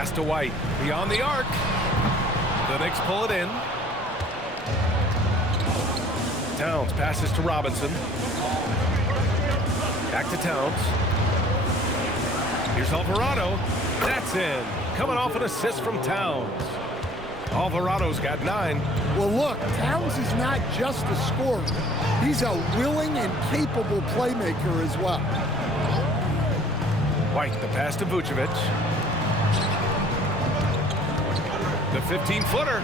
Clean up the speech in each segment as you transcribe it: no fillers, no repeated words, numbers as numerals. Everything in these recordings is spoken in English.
Pass to White. Beyond the arc. The Knicks pull it in. Towns passes to Robinson. Back to Towns. Here's Alvarado. That's in. Coming off an assist from Towns. Alvarado's got 9. Well, look, Towns is not just a scorer. He's a willing and capable playmaker as well. White, the pass to Vucevic. The 15-footer.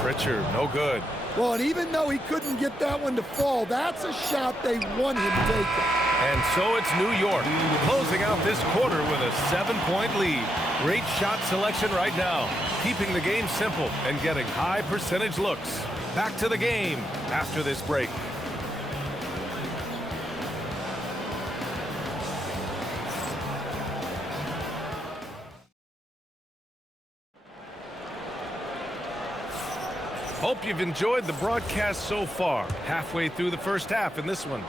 Pritchard, no good. Well, and even though he couldn't get that one to fall, that's a shot they want him taking. And so it's New York closing out this quarter with a 7-point lead. Great shot selection right now, keeping the game simple and getting high percentage looks. Back to the game after this break. Hope you've enjoyed the broadcast so far. Halfway through the first half in this one.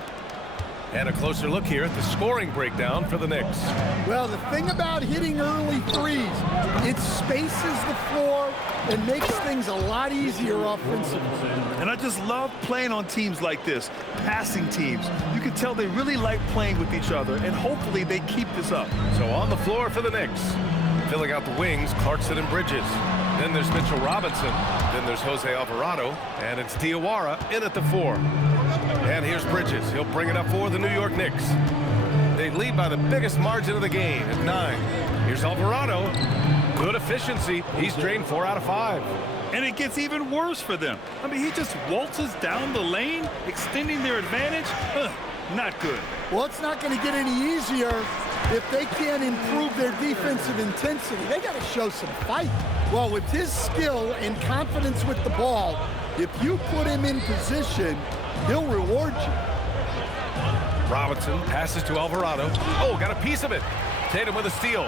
And a closer look here at the scoring breakdown for the Knicks. Well, the thing about hitting early threes, it spaces the floor and makes things a lot easier offensively. And I just love playing on teams like this, passing teams. You can tell they really like playing with each other, and hopefully they keep this up. So on the floor for the Knicks, filling out the wings, Clarkson and Bridges. Then there's Mitchell Robinson. Then there's Jose Alvarado. And it's Diawara in at the 4. And here's Bridges. He'll bring it up for the New York Knicks. They lead by the biggest margin of the game at 9. Here's Alvarado. Good efficiency. He's drained 4 out of 5. And it gets even worse for them. I mean, he just waltzes down the lane, extending their advantage. Not good. Well, it's not going to get any easier if they can't improve their defensive intensity. They got to show some fight. Well, with his skill and confidence with the ball, if you put him in position, he'll reward you. Robinson passes to Alvarado. Oh, got a piece of it. Tatum with a steal.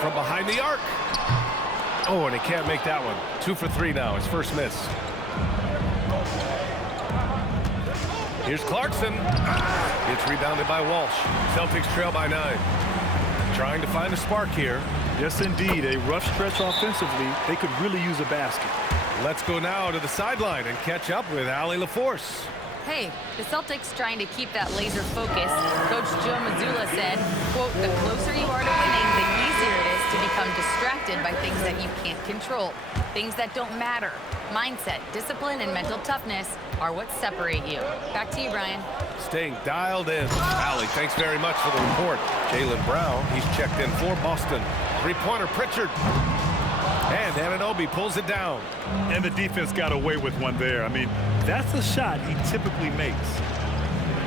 From behind the arc. Oh, and he can't make that one. 2 for 3 now, his first miss. Here's Clarkson. It's rebounded by Walsh. Celtics trail by 9. Trying to find a spark here. Yes, indeed. A rough stretch offensively. They could really use a basket. Let's go now to the sideline and catch up with Allie LaForce. Hey, the Celtics trying to keep that laser focus. Coach Joe Mazzulla said, quote, the closer you are to winning, the easier it is to become distracted by things that you can't control. Things that don't matter. Mindset, discipline, and mental toughness are what separate you. Back to you, Brian. Staying dialed in. Allie, thanks very much for the report. Jaylen Brown, he's checked in for Boston. Three-pointer, Pritchard. And Anunoby pulls it down. And the defense got away with one there. I mean, that's a shot he typically makes.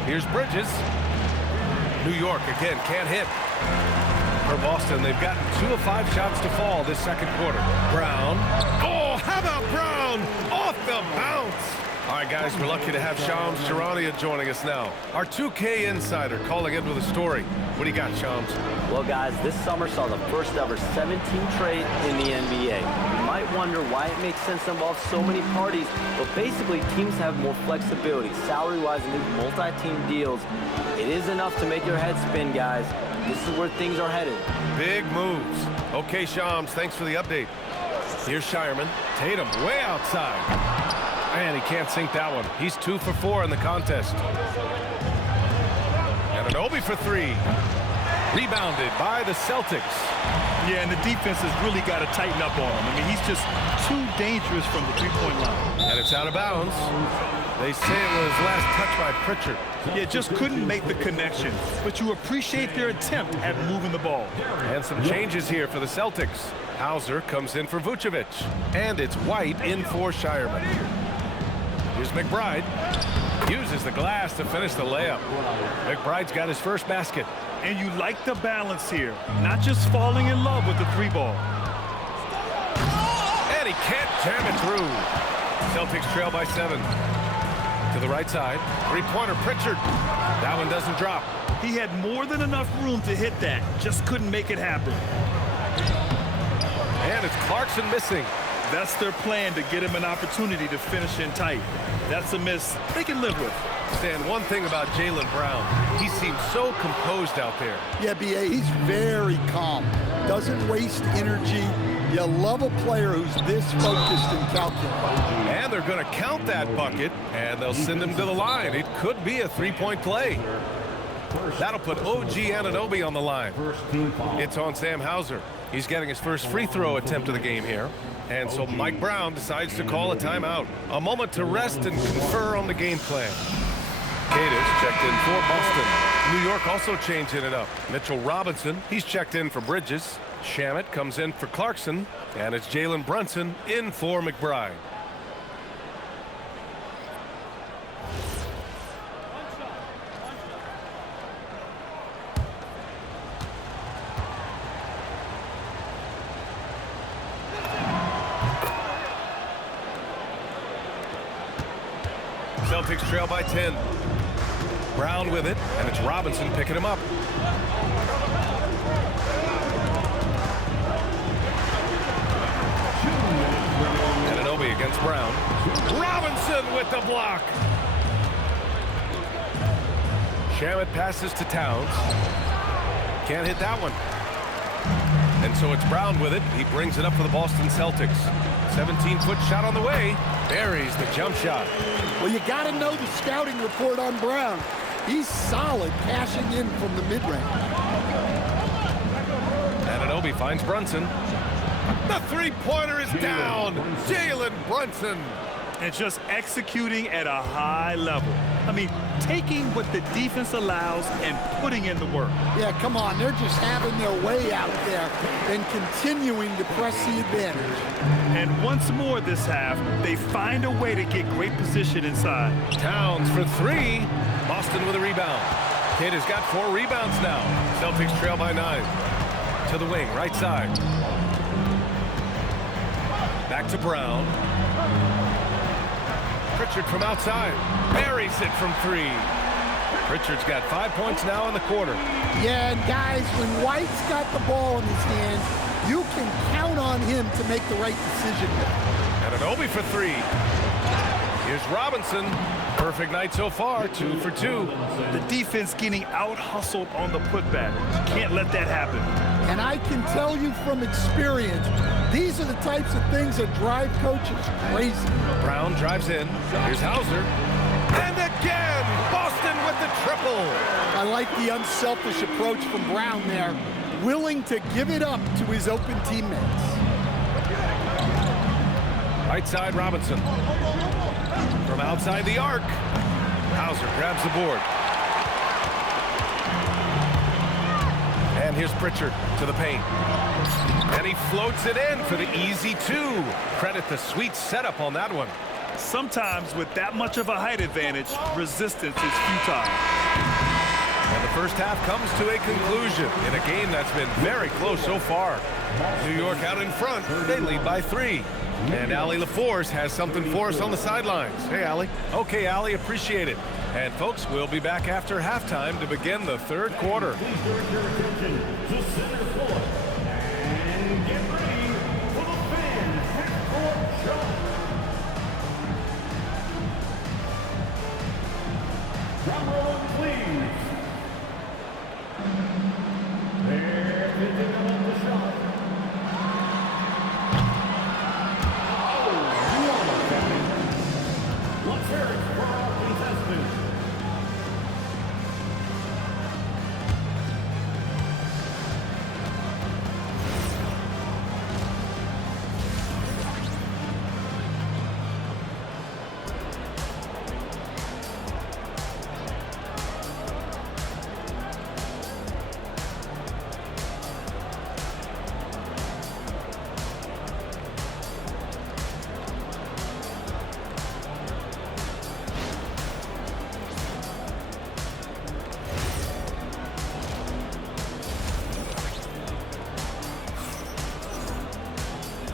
Here's Bridges. New York again can't hit. For Boston, they've gotten 2 of 5 shots to fall this second quarter. Brown. Oh, how about Brown? Off the bounce. All right, guys, we're lucky to have Shams Charania joining us now. Our 2K insider calling in with a story. What do you got, Shams? Well, guys, this summer saw the first ever 17 trade in the NBA. You might wonder why it makes sense to involve so many parties, but basically teams have more flexibility, salary-wise, in these multi-team deals. It is enough to make your head spin, guys. This is where things are headed. Big moves. Okay, Shams, thanks for the update. Here's Shireman. Tatum way outside. Man, he can't sink that one. He's 2 for 4 in the contest. Anunoby for 3. Rebounded by the Celtics. Yeah, and the defense has really got to tighten up on him. I mean, he's just too dangerous from the three-point line. And it's out of bounds. They say it was last touched by Pritchard. Yeah, just couldn't make the connection. But you appreciate their attempt at moving the ball. And some changes here for the Celtics. Hauser comes in for Vucevic. And it's White in for Shireman. Here's McBride. Uses the glass to finish the layup. McBride's got his first basket. And you like the balance here. Not just falling in love with the 3-ball. And he can't jam it through. Celtics trail by 7. To the right side. Three-pointer, Pritchard. That one doesn't drop. He had more than enough room to hit that. Just couldn't make it happen. And it's Clarkson missing. That's their plan, to get him an opportunity to finish in tight. That's a miss they can live with. Stan, one thing about Jaylen Brown, he seems so composed out there. Yeah, B.A., he's very calm. Doesn't waste energy. You love a player who's this focused and calculated. And they're going to count that bucket, and they'll send him to the line. It could be a three-point play. That'll put OG Anunoby on the line. It's on Sam Hauser. He's getting his first free throw attempt of the game here. And so Mike Brown decides to call a timeout. A moment to rest and confer on the game plan. Cadiz checked in for Boston. New York also changing it up. Mitchell Robinson, he's checked in for Bridges. Shamet comes in for Clarkson. And it's Jalen Brunson in for McBride. Celtics trail by 10. Brown with it, and it's Robinson picking him up. Anunoby against Brown. Robinson with the block. Shamet passes to Towns. Can't hit that one. And so it's Brown with it. He brings it up for the Boston Celtics. 17-foot shot on the way. Buries the jump shot. Well, you got to know the scouting report on Brown. He's solid cashing in from the mid-range. Anunoby finds Brunson. The three-pointer is down. Jalen Brunson. And just executing at a high level. I mean, taking what the defense allows and putting in the work. Yeah, come on. They're just having their way out there and continuing to press the advantage. And once more this half, they find a way to get great position inside. Towns for three. Boston with a rebound. Kidd has got 4 rebounds now. Celtics trail by 9. To the wing, right side. Back to Brown. Pritchard from outside. Buries it from 3. Pritchard's got 5 points now in the quarter. Yeah, and guys, when White's got the ball in his hands, you can count on him to make the right decision. Anunoby for 3. Here's Robinson. Perfect night so far, 2 for 2. The defense getting out-hustled on the putback. Can't let that happen. And I can tell you from experience, these are the types of things that drive coaches crazy. Brown drives in. Here's Hauser. And again, Boston with the triple. I like the unselfish approach from Brown there, willing to give it up to his open teammates. Right side, Robinson. From outside the arc, Hauser grabs the board. And here's Pritchard to the paint. And he floats it in for the easy 2. Credit the sweet setup on that one. Sometimes with that much of a height advantage, resistance is futile. And the first half comes to a conclusion in a game that's been very close so far. New York out in front. They lead by 3. And Allie LaForce has something for us on the sidelines. Hey, Allie. Okay, Allie, appreciate it. And, folks, we'll be back after halftime to begin the third quarter. Please direct your attention to center court. And get ready for the fans half-court shot. Drum roll, please. They're picking up the shot. Let's hear it for our contestants.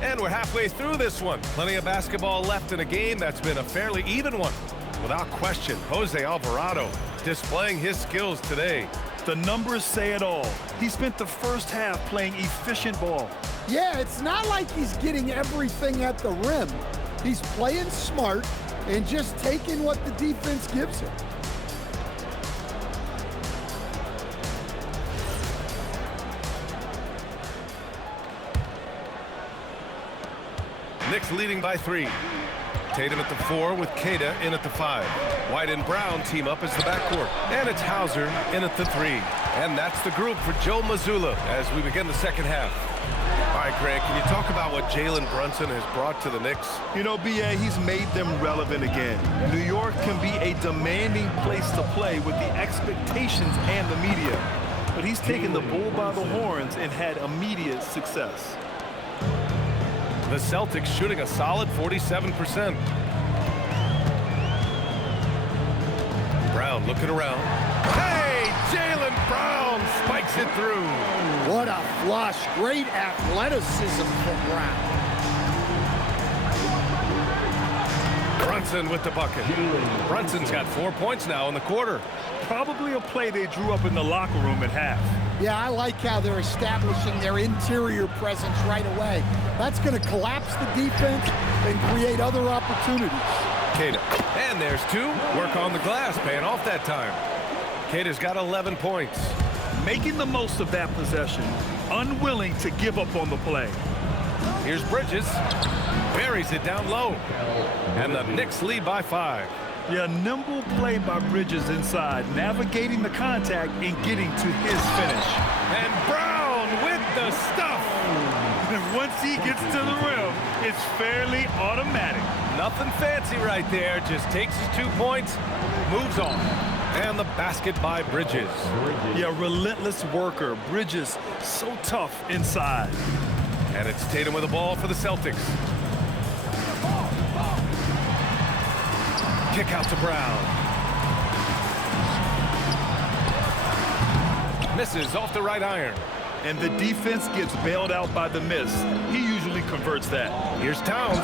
And we're halfway through this one. Plenty of basketball left in a game that's been a fairly even one. Without question, Jose Alvarado displaying his skills today. The numbers say it all. He spent the first half playing efficient ball. Yeah, it's not like he's getting everything at the rim. He's playing smart and just taking what the defense gives him. Knicks leading by 3. Tatum at the 4 with Queta in at the 5. White and Brown team up as the backcourt. And it's Hauser in at the 3. And that's the group for Joe Mazzulla as we begin the second half. All right, Grant, can you talk about what Jalen Brunson has brought to the Knicks? You know, B.A., he's made them relevant again. New York can be a demanding place to play with the expectations and the media. But he's taken the bull by the horns and had immediate success. The Celtics shooting a solid 47%. Brown looking around. Hey, Jalen Brown spikes it through. What a flush. Great athleticism from Brown. Brunson with the bucket. Brunson's got 4 points now in the quarter. Probably a play they drew up in the locker room at half. Yeah, I like how they're establishing their interior presence right away. That's going to collapse the defense and create other opportunities. Queta. And there's 2. Work on the glass, paying off that time. Queta's got 11 points. Making the most of that possession, unwilling to give up on the play. Here's Bridges. Buries it down low. And the Knicks lead by 5. Yeah, nimble play by Bridges inside, navigating the contact and getting to his finish. And Brown with the stuff. And once he gets to the rim, it's fairly automatic. Nothing fancy right there. Just takes his 2 points, moves on. And the basket by Bridges. Yeah, relentless worker. Bridges, so tough inside. And it's Tatum with the ball for the Celtics. Kick out to Brown. Misses off the right iron. And the defense gets bailed out by the miss. He usually converts that. Here's Towns.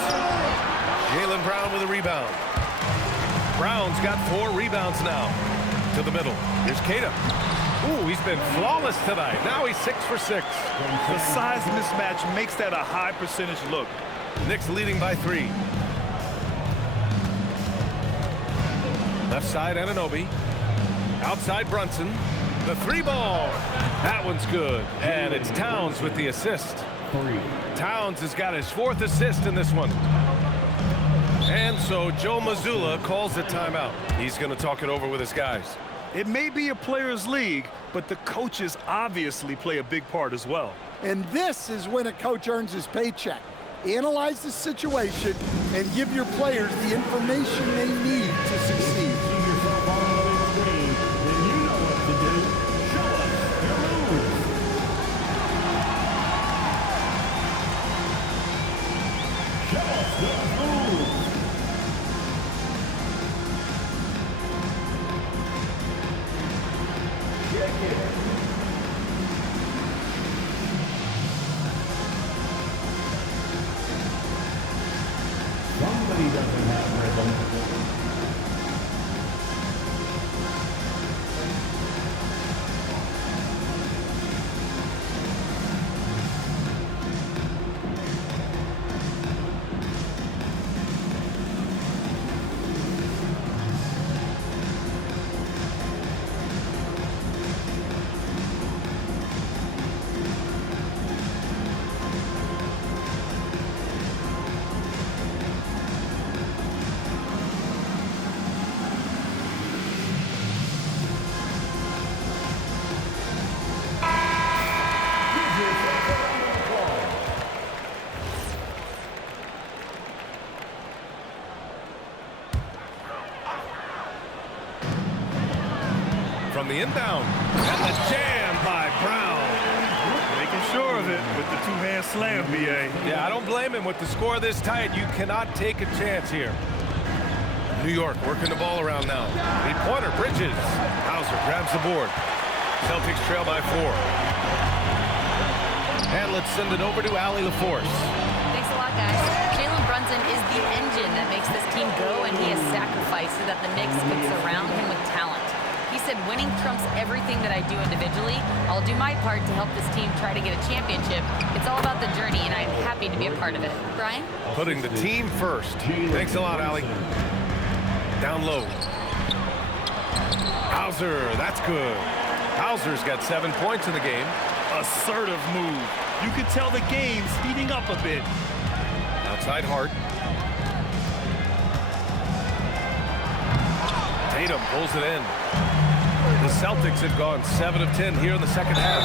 Jalen Brown with a rebound. Brown's got 4 rebounds now. To the middle. Here's Queta. Ooh, he's been flawless tonight. Now he's 6 for 6. The size mismatch makes that a high percentage look. Knicks leading by 3. Left side, Anunoby. Outside, Brunson. The 3 ball. That one's good. And it's Towns with the assist. Towns has got his 4th assist in this one. And so Joe Mazzulla calls the timeout. He's going to talk it over with his guys. It may be a players' league, but the coaches obviously play a big part as well. And this is when a coach earns his paycheck. Analyze the situation and give your players the information they need to succeed. Yourself on the screen, then you know what to do. Show us your moves. Show us the moves. Check it. Somebody doesn't have rhythm. From the inbound. And the jam by Brown. Making sure of it with the 2-hand slam, B.A. Yeah, I don't blame him. With the score this tight, you cannot take a chance here. New York working the ball around now. Three-pointer, Bridges. Hauser grabs the board. Celtics trail by 4. And let's send it over to Allie LaForce. Thanks a lot, guys. Jalen Brunson is the engine that makes this team go, and he has sacrificed so that the Knicks can surround him with talent. He said, winning trumps everything that I do individually. I'll do my part to help this team try to get a championship. It's all about the journey, and I'm happy to be a part of it. Brian? Putting the team first. Thanks a lot, Allie. Down low. Hauser, that's good. Hauser's got 7 points in the game. Assertive move. You could tell the game's heating up a bit. Outside Hart. Tatum pulls it in. The Celtics have gone 7 of 10 here in the second half.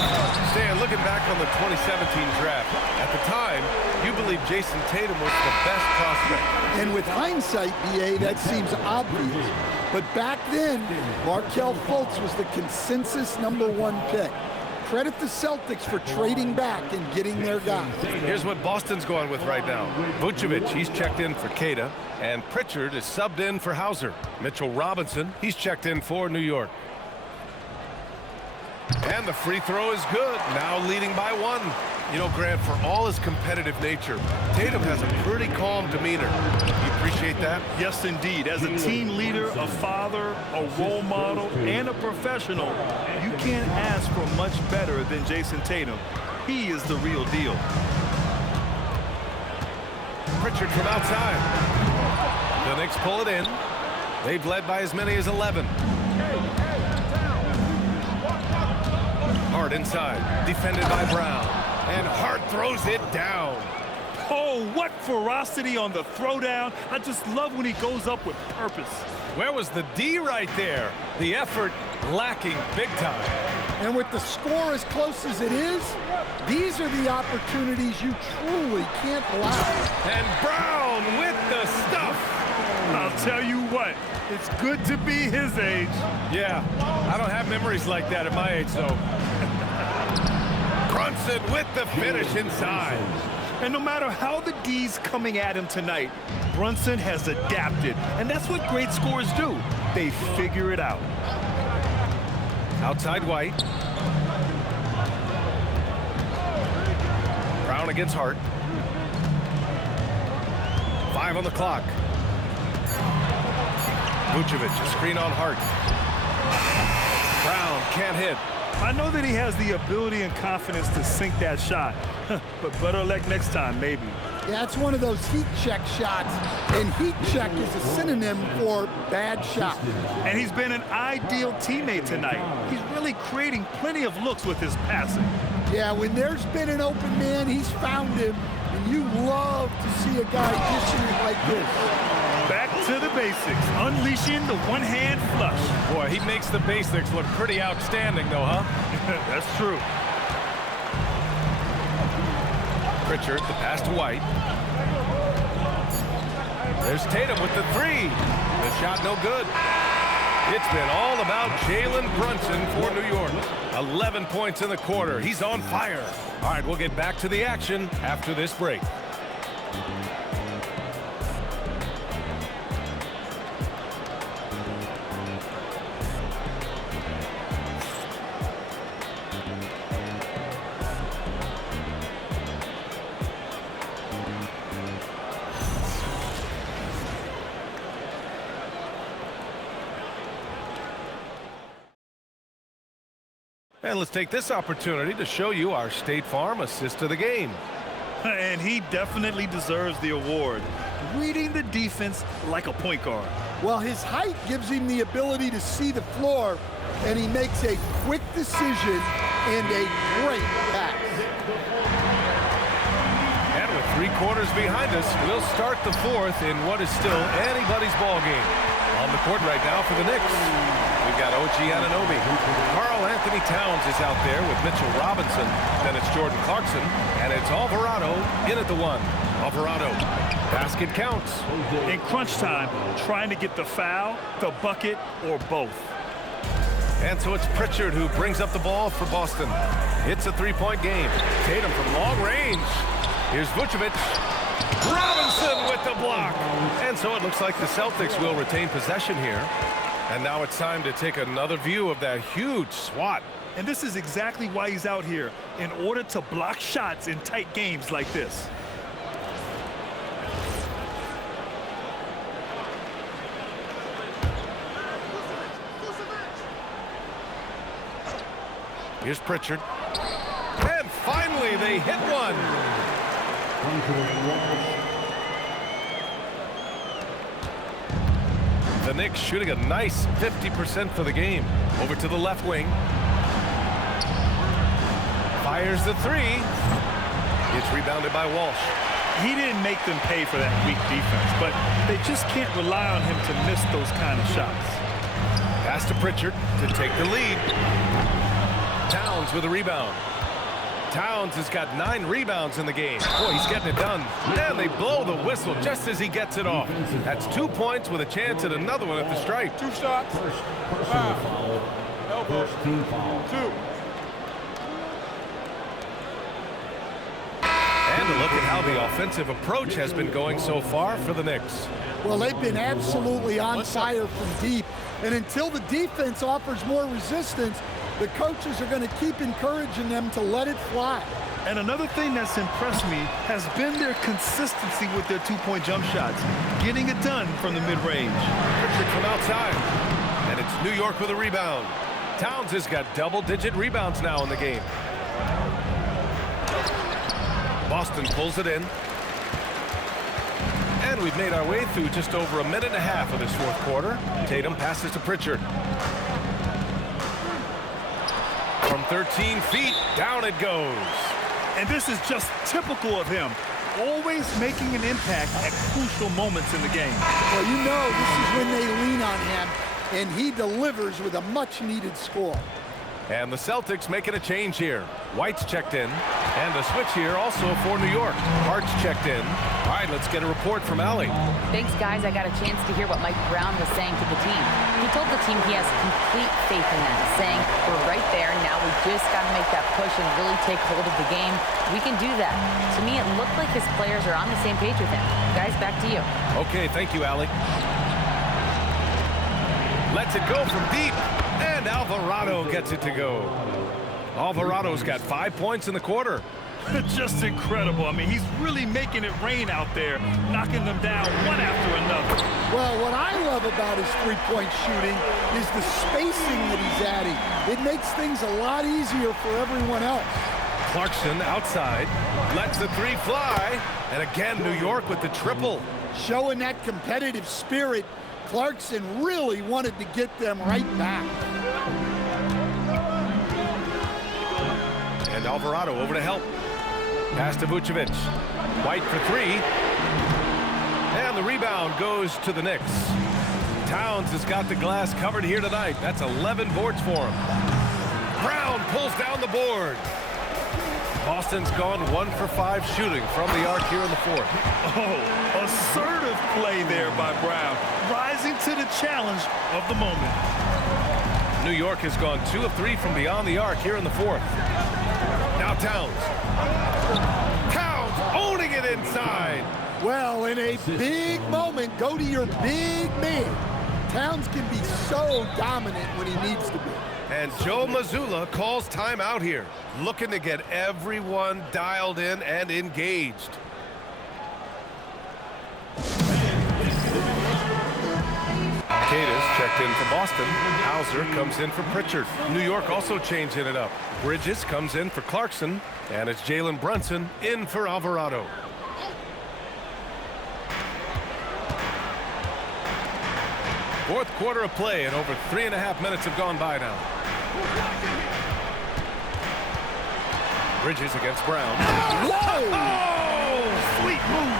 Stan, looking back on the 2017 draft, at the time, you believe Jason Tatum was the best prospect. And with hindsight, BA, that seems obvious. But back then, Markelle Fultz was the consensus #1 pick. Credit the Celtics for trading back and getting their guy. Here's what Boston's going with right now. Vucevic, he's checked in for Queta, and Pritchard is subbed in for Hauser. Mitchell Robinson, he's checked in for New York. And the free throw is good, now leading by 1. You know, Grant, for all his competitive nature, Tatum has a pretty calm demeanor. You appreciate that? Yes, indeed. As a team leader, a father, a role model, and a professional, you can't ask for much better than Jason Tatum. He is the real deal. Pritchard from outside. The Knicks pull it in. They've led by as many as 11. Hart inside, defended by Brown. And Hart throws it down. Oh, what ferocity on the throwdown. I just love when he goes up with purpose. Where was the D right there? The effort lacking big time. And with the score as close as it is, these are the opportunities you truly can't allow. And Brown with the stuff. I'll tell you what, it's good to be his age. Yeah, I don't have memories like that at my age, though. Brunson with the finish inside. And no matter how the D's coming at him tonight, Brunson has adapted. And that's what great scorers do. They figure it out. Outside White. Brown against Hart. 5 on the clock. Vucevic, a screen on Hart. Brown can't hit. I know that he has the ability and confidence to sink that shot, but better luck next time, maybe. Yeah, it's one of those heat check shots, and heat check is a synonym for bad shot. And he's been an ideal teammate tonight. He's really creating plenty of looks with his passing. Yeah, when there's been an open man, he's found him, and you love to see a guy dishing it like this. Back to the basics, unleashing the one-hand flush. Boy, he makes the basics look pretty outstanding, though, huh? That's true. Pritchard, the pass to White. There's Tatum with the 3. The shot no good. It's been all about Jalen Brunson for New York. 11 points in the quarter. He's on fire. All right, we'll get back to the action after this break. And let's take this opportunity to show you our State Farm assist of the game. And he definitely deserves the award. Reading the defense like a point guard. Well, his height gives him the ability to see the floor, and he makes a quick decision and a great pass. And with 3 quarters behind us, we'll start the 4th in what is still anybody's ball game. On the court right now for the Knicks, we've got OG Anunoby. Karl Anthony Towns is out there with Mitchell Robinson. Then it's Jordan Clarkson, and it's Alvarado in at the 1. Alvarado, basket counts. In crunch time, trying to get the foul, the bucket, or both. And so it's Pritchard who brings up the ball for Boston. It's a 3-point game. Tatum from long range. Here's Vucevic. Robinson with the block. And so it looks like the Celtics will retain possession here. And now it's time to take another view of that huge swat. And this is exactly why he's out here, in order to block shots in tight games like this. Here's Pritchard. And finally, they hit one. The Knicks shooting a nice 50% for the game. Over to the left wing. Fires the three. It's rebounded by Walsh. He didn't make them pay for that weak defense, but they just can't rely on him to miss those kind of shots. Pass to Pritchard to take the lead. Towns with a rebound. Towns has got 9 rebounds in the game. Boy, he's getting it done. And they blow the whistle just as he gets it off. That's 2 points with a chance at another one at the stripe. 2 shots. Foul. Elbow. First team foul. 2. And a look at how the offensive approach has been going so far for the Knicks. Well, they've been absolutely on fire from deep. And until the defense offers more resistance, the coaches are going to keep encouraging them to let it fly. And another thing that's impressed me has been their consistency with their two-point jump shots, getting it done from the mid-range. Pritchard from outside. And it's New York with a rebound. Towns has got double-digit rebounds now in the game. Boston pulls it in. And we've made our way through just over a minute and a half of this fourth quarter. Tatum passes to Pritchard. From 13 feet, down it goes. And this is just typical of him, always making an impact at crucial moments in the game. Well, you know this is when they lean on him, and he delivers with a much-needed score. And the Celtics making a change here. White's checked in. And a switch here also for New York. Hart's checked in. All right, let's get a report from Allie. Thanks, guys. I got a chance to hear what Mike Brown was saying to the team. He told the team he has complete faith in them, saying, we're right there. Now we just got to make that push and really take hold of the game. We can do that. To me, it looked like his players are on the same page with him. Guys, back to you. Okay, thank you, Allie. Lets it go from deep. And Alvarado gets it to go. Alvarado's got 5 points in the quarter. Just incredible. I mean, he's really making it rain out there, knocking them down one after another. Well, what I love about his three-point shooting is the spacing that he's adding. It makes things a lot easier for everyone else. Clarkson outside, lets the three fly. And again, New York with the triple. Showing that competitive spirit, Clarkson really wanted to get them right back. And Alvarado over to help. Pass to Vucevic. White for three. And the rebound goes to the Knicks. Towns has got the glass covered here tonight. That's 11 boards for him. Brown pulls down the board. Boston's gone 1 for 5 shooting from the arc here in the fourth. Oh, assertive play there by Brown, rising to the challenge of the moment. New York has gone 2 of 3 from beyond the arc here in the fourth. Now Towns. Towns owning it inside. Well, in a big moment, go to your big man. Towns can be so dominant when he needs to be. And Joe Mazzulla calls timeout here, looking to get everyone dialed in and engaged. Cadiz checked in for Boston. Hauser comes in for Pritchard. New York also changing it up. Bridges comes in for Clarkson, and it's Jalen Brunson in for Alvarado. Fourth quarter of play, and over 3.5 minutes have gone by now. Bridges against Brown. Whoa! Oh, Sweet move.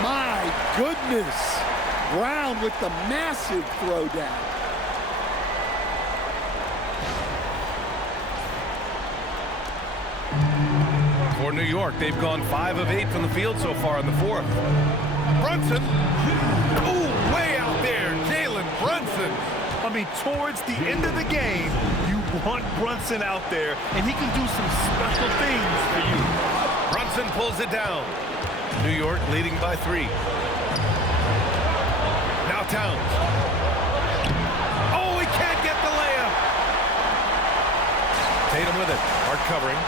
My goodness. Brown with the massive throwdown. For New York, they've gone 5 of 8 from the field so far in the fourth. Brunson. Ooh, way out there. Jalen Brunson. I mean, towards the end of the game, you want Brunson out there, and he can do some special things for you. Brunson pulls it down. New York leading by 3. Now Towns. Oh, he can't get the layup. Tatum with it. Hard covering.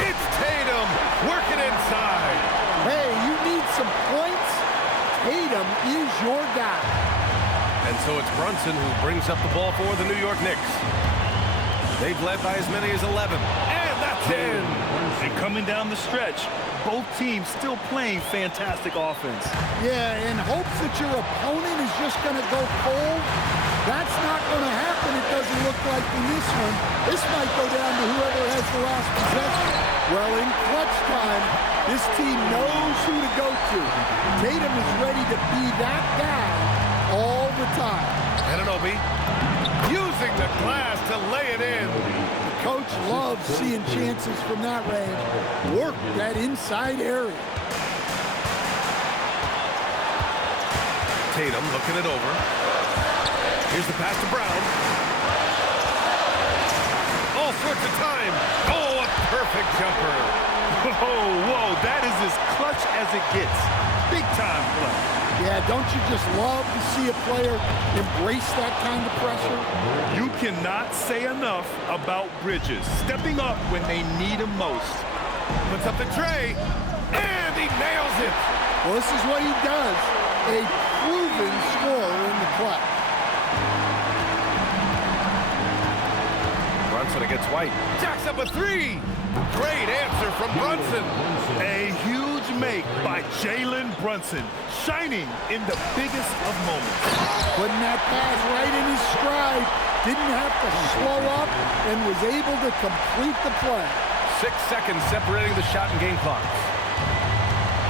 It's Tatum working inside. Hey, you need some points? Tatum is your guy. And so it's Brunson who brings up the ball for the New York Knicks. They've led by as many as 11. And that's in. And coming down the stretch, both teams still playing fantastic offense. Yeah, in hopes that your opponent is just going to go cold, that's not going to happen, it doesn't look like in this one. This might go down to whoever has the last possession. Well, in clutch time, this team knows who to go to. Tatum is ready to be that guy all the time. Anunoby using the glass to lay it in. The coach loves seeing chances from that range. Work that inside area. Tatum looking it over. Here's the pass to Brown. All sorts of time. Oh, a perfect jumper. Whoa, that is as clutch as it gets. Big time play. Yeah, don't you just love to see a player embrace that kind of pressure? You cannot say enough about Bridges stepping up when they need him most. Puts up the tray, and he nails it. Well, this is what he does. A proven scorer in the clutch. Brunson against White. Jacks up a three. Great answer from Brunson. A huge make by Jalen Brunson, shining in the biggest of moments. Putting that pass right in his stride. Didn't have to slow up and was able to complete the play. 6 seconds separating the shot and game clocks.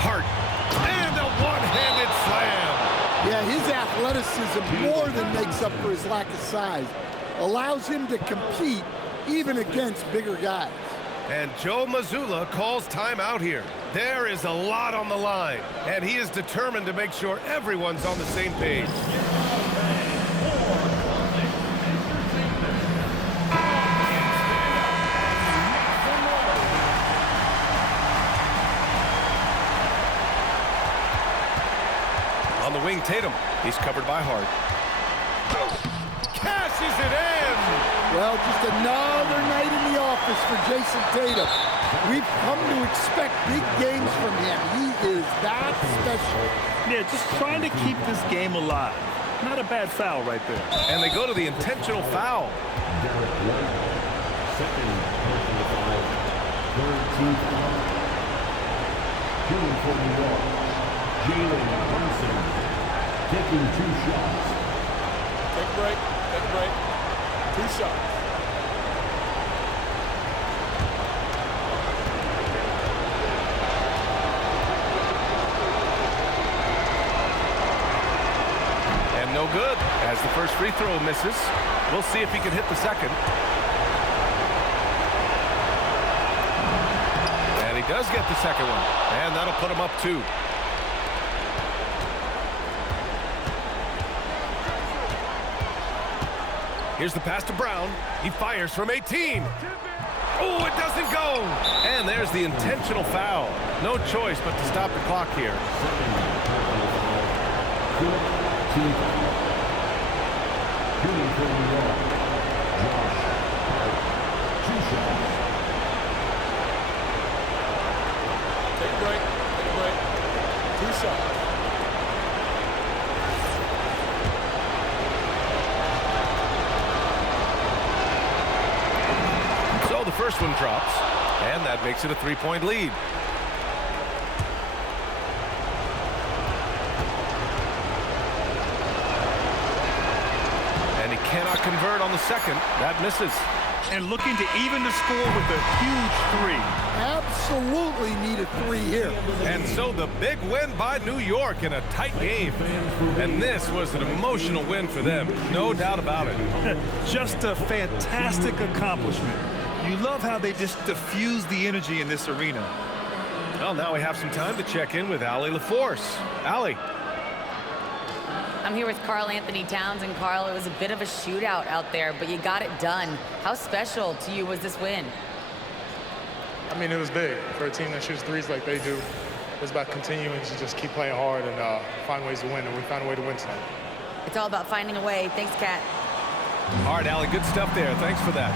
Hart. And a one-handed slam. Yeah, his athleticism more than makes up for his lack of size. Allows him to compete even against bigger guys. And Joe Mazzulla calls timeout here. There is a lot on the line, and he is determined to make sure everyone's on the same page. On the wing, Tatum. He's covered by Hart. Cashes it in! Well, just another night in the office for Jason Tatum. We've come to expect big games from him. He is that special. Yeah, just trying to keep this game alive. Not a bad foul right there. And they go to the intentional foul. Derek White, second personal foul, third team foul. Shooting for New York, Jalen Brunson, taking 2 shots. Take a break. 2 shots. And no good, as the first free throw misses. We'll see if he can hit the second. And he does get the second one. And that'll put him up 2. Here's the pass to Brown. He fires from 18. Oh, it doesn't go. And there's the intentional foul. No choice but to stop the clock here. Second personal foul, fourth team foul. Shooting for New York, Josh Hart, 2 shots. Take a break. 2 shots. So the first one drops, and that makes it a 3-point lead. And he cannot convert on the second. That misses. And looking to even the score with a huge 3. Absolutely need a 3 here. And so the big win by New York in a tight game. And this was an emotional win for them, no doubt about it. Just a fantastic accomplishment. You love how they just diffuse the energy in this arena. Well, now we have some time to check in with Allie LaForce. Allie. I'm here with Karl Anthony Towns, and Karl, it was a bit of a shootout out there, but you got it done. How special to you was this win? I mean, it was big. For a team that shoots threes like they do, it was about continuing to just keep playing hard and find ways to win, and we found a way to win tonight. It's all about finding a way. Thanks, Kat. All right, Allie, good stuff there. Thanks for that.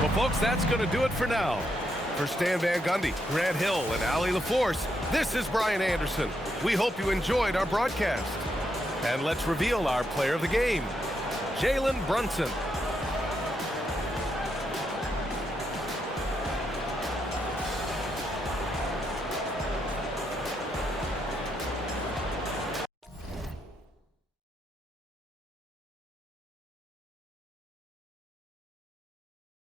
Well, folks, that's going to do it for now. For Stan Van Gundy, Grant Hill, and Allie LaForce, this is Brian Anderson. We hope you enjoyed our broadcast. And let's reveal our player of the game, Jalen Brunson.